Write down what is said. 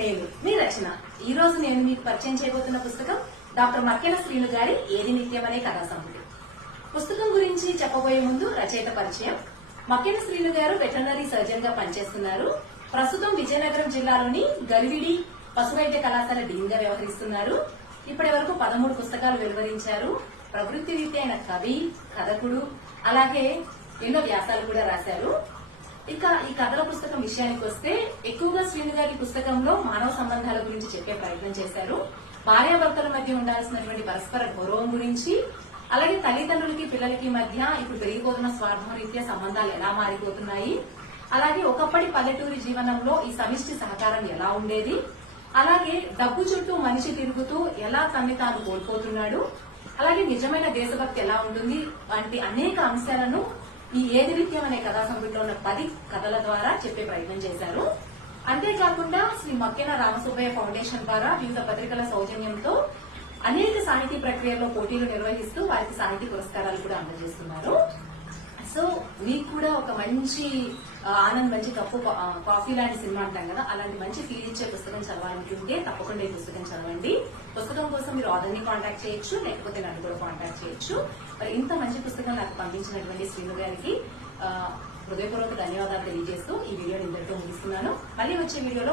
నేను మీ రచన. ఈ రోజు నేను మీకు పరిచయం చేయబోతున్న పుస్తకం డాక్టర్ మక్కెన శ్రీను గారి ఏది నిత్యం అనే కథా సంపుటి. పుస్తకం గురించి చెప్పబోయే ముందు రచయిత పరిచయం. మక్కెన శ్రీను గారు వెటర్నరీ సర్జన్ గా పనిచేస్తున్నారు. ప్రస్తుతం విజయనగరం జిల్లాలోని గలివిడి పశువైద్య కళాశాల డీన్ గా వ్యవహరిస్తున్నారు. ఇప్పటి వరకు 13 పుస్తకాలు వెలువరించారు. ప్రవృత్తి రీతి అయిన కవి, కథకుడు, అలాగే ఎన్నో వ్యాసాలు కూడా రాశారు. ఇక ఈ కథల పుస్తకం విషయానికి వస్తే ఎక్కువగా శ్రీను గారి పుస్తకంలో మానవ సంబంధాల గురించి చెప్పే ప్రయత్నం చేశారు. భార్యాభర్తల మధ్య ఉండాల్సినటువంటి పరస్పర గౌరవం గురించి, అలాగే తల్లిదండ్రులకి పిల్లలకి మధ్య ఇప్పుడు పెరిగిపోతున్న స్వార్థం రీత్యా సంబంధాలు ఎలా మారిపోతున్నాయి, అలాగే ఒకప్పటి పల్లెటూరి జీవనంలో ఈ సమిష్టి సహకారం ఎలా ఉండేది, అలాగే డబ్బు చుట్టూ మనిషి తిరుగుతూ ఎలా తన్ని తాను కోల్పోతున్నాడు, అలాగే నిజమైన దేశభక్తి ఎలా ఉంటుంది వంటి అనేక అంశాలను ఈ ఏది నిత్యం అనే కథా సంపుటిలో ఉన్న 10 కథల ద్వారా చెప్పే ప్రయత్నం చేశారు. అంతేకాకుండా శ్రీ మక్కెన రామసుబ్బయ్య ఫౌండేషన్ ద్వారా వివిధ పత్రికల సౌజన్యంతో అనేక సాహితీ ప్రక్రియల్లో పోటీలు నిర్వహిస్తూ వారికి సాహితీ పురస్కారాలు కూడా అందజేస్తున్నారు. సో మీకు కూడా ఒక మంచి ఆనంద్ మంచి కప్పు కాఫీ లాంటి సినిమా అంటాం కదా, అలాంటి మంచి ఫీల్ ఇచ్చే పుస్తకం చదవాలనుకుంటే తప్పకుండా ఈ పుస్తకం చదవండి. పుస్తకం కోసం మీరు ఆర్డర్ని కాంటాక్ట్ చేయొచ్చు, లేకపోతే నన్ను కూడా కాంటాక్ట్ చేయొచ్చు. మరి ఇంత మంచి పుస్తకం నాకు పంపించినటువంటి శ్రీను గారికి హృదయపూర్వక ధన్యవాదాలు తెలియజేస్తూ ఈ వీడియోని ఇంతటితో ముగిస్తున్నాను. మళ్ళీ వచ్చే వీడియోలో